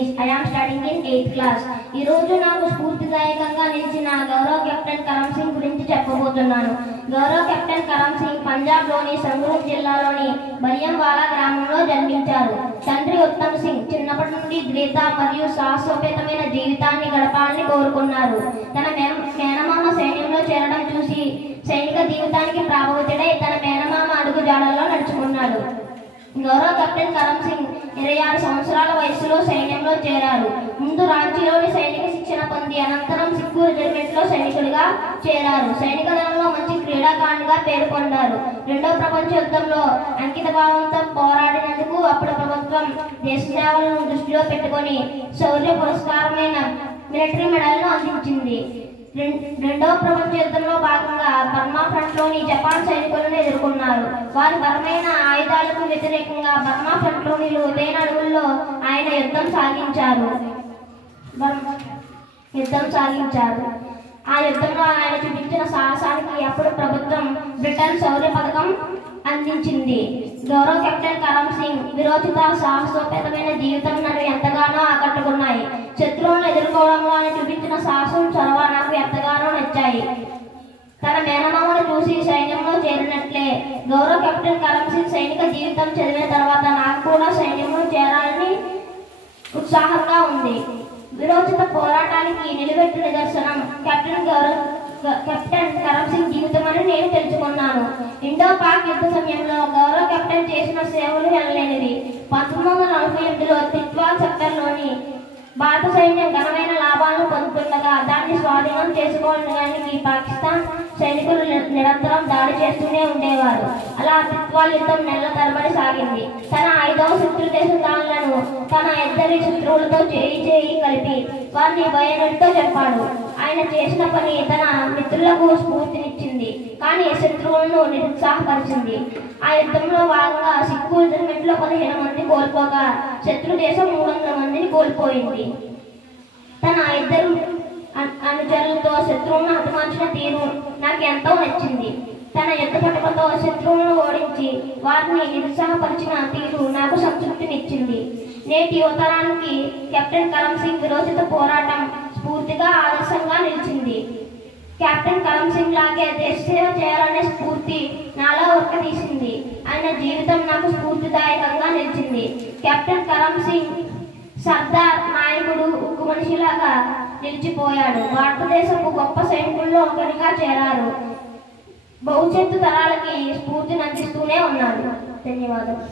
Ladies, I am studying in 8th class. ఈ రోజు నాకు స్ఫూర్తిదాయకంగా నిలిచిన గౌరవ కెప్టెన్ కరమ్ సింగ్ గురించి చెప్పబోతున్నాను. గౌరవ కెప్టెన్ కరమ్ సింగ్ పంజాబ్లోని సంగ్రూర్ జిల్లాలోని బలియంవాలా గ్రామంలో జన్మించారు. తండ్రి ఉత్తమ్ సింగ్ చిన్నప్పటి నుండి దృఢత మరియు సాహసోపేతమైన జీవితాన్ని గడపాలని కోరుకున్నారు. తన మేనమామ సైన్యంలో చేరడం చూసి సైనిక జీవితానికి ప్రభావితుడై తన మేనమామ అడుగు జాడల్లో నడుచుకున్నాడు. గౌరవ కెప్టెన్ కరమ్ సింగ్ 26 సంవత్సరాల వయసులో సైన్యంలో చేరారు. ముందు రాంచీలోని సైనిక శిక్షణ పొంది అనంతరం సిక్కు రెజిమెంట్లో సైనికుడిగా చేరారు. సైనిక దళంలో మంచి క్రీడాకారునిగా పేరు పొందారు. రెండవ ప్రపంచ యుద్ధంలో అంకిత భావంతో పోరాడినందుకు అప్పుడు ప్రభుత్వం దేశ సేవలను దృష్టిలో పెట్టుకొని శౌర్య పురస్కారమైన మిలిటరీ మెడల్ను అందించింది. రెండవ ప్రపంచ యుద్ధంలో భాగంగా బర్మా ఫ్రంట్లోని జపాన్ సైనికులను ఎదుర్కొన్నారు. వారి బలమైన ఆయుధాలకు వ్యతిరేకంగా బర్మా ఫ్రంట్లోని లోతైన అడవుల్లో ఆయన యుద్ధం సాగించారు. ఆ యుద్ధంలో ఆయన చూపించిన సాహసానికి అప్పుడు ప్రభుత్వం బ్రిటన్ శౌర్య పథకం అందించింది. గౌరవ కెప్టెన్ కరమ్ సింగ్ విరోచిత సాహసోపేతమైన జీవితం నన్ను ఎంతగానో ఆకట్టుకున్నాయి. శత్రువులను ఎదుర్కోవడంలో ఆయన చూపించిన సాహసం చొరవ నాకు ఎంతగానో నచ్చాయి. తన మేనమామను చూసి సైన్యంలో చేరినట్లే గౌరవ కెప్టెన్ కరమ్ సింగ్ సైనిక జీవితం చదివిన తర్వాత నాకు కూడా సైన్యంలో చేరాలని ఉత్సాహంగా ఉంది. విరోచిత పోరాటానికి నిలబెట్టు నిదర్శనం కెప్టెన్ కరమ్ సింగ్ జీవితం అని నేను తెలుసుకున్నాను. ఇండో పాక్ యుద్ధ సమయంలో గౌరవ కెప్టెన్ చేసిన సేవలు వెళ్ళలేనివి. 1948లో తిట్వాల్ సెక్టర్లోని భారత సైన్యం ఘనమైన లాభాలను పొందుతుండగా దాన్ని స్వాధీనం చేసుకోవడానికి పాకిస్తాన్ సైనికులు నిరంతరం దాడి చేస్తూనే ఉండేవారు. అలా తిట్వాల్ యుద్ధం నెలల తరబడి సాగింది. తన 5వ శత్రు దేశదారులను తన ఇద్దరి శత్రువులతో చేయి కలిపి వారిని భయనడితో చెప్పాడు. ఆయన చేసిన పని తన మిత్రులకు స్ఫూర్తినిచ్చింది, కానీ శత్రువులను నిరుత్సాహపరిచింది. ఆ యుద్ధంలో భాగంగా సిక్కు రెజిమెంట్లో 15 మంది కోల్పోగా శత్రు దేశం 300 మందిని కోల్పోయింది. తన ఇద్దరు అనుచరులతో శత్రువులను హతమార్చిన తీరు నాకు ఎంతో నచ్చింది. తన యుద్ధ పట్టుకతో శత్రువులను ఓడించి వారిని నిరుత్సాహపరిచిన తీరు నాకు సంతృప్తినిచ్చింది. నేటి యువతరానికి కెప్టెన్ కరమ్ సింగ్ విరోచిత పోరాటం స్ఫూర్తిగా ఆదర్శంగా నిలిచింది. కెప్టెన్ కరమ్ సింగ్ లాగే దేశ సేవ చేయాలనే స్ఫూర్తి నాలో ఉరకతీసింది. ఆయన జీవితం నాకు స్ఫూర్తిదాయకంగా నిలిచింది. కెప్టెన్ కరమ్ సింగ్ సర్దార్ నాయకుడు, ఉక్కు మనిషిలాగా నిలిచిపోయాడు. భారతదేశపు గొప్ప సైనికుల్లో ఒకరిగా చేరారు. భవిష్యత్తు తరాలకి స్ఫూర్తిని అందిస్తూనే ఉన్నాడు. ధన్యవాదాలు.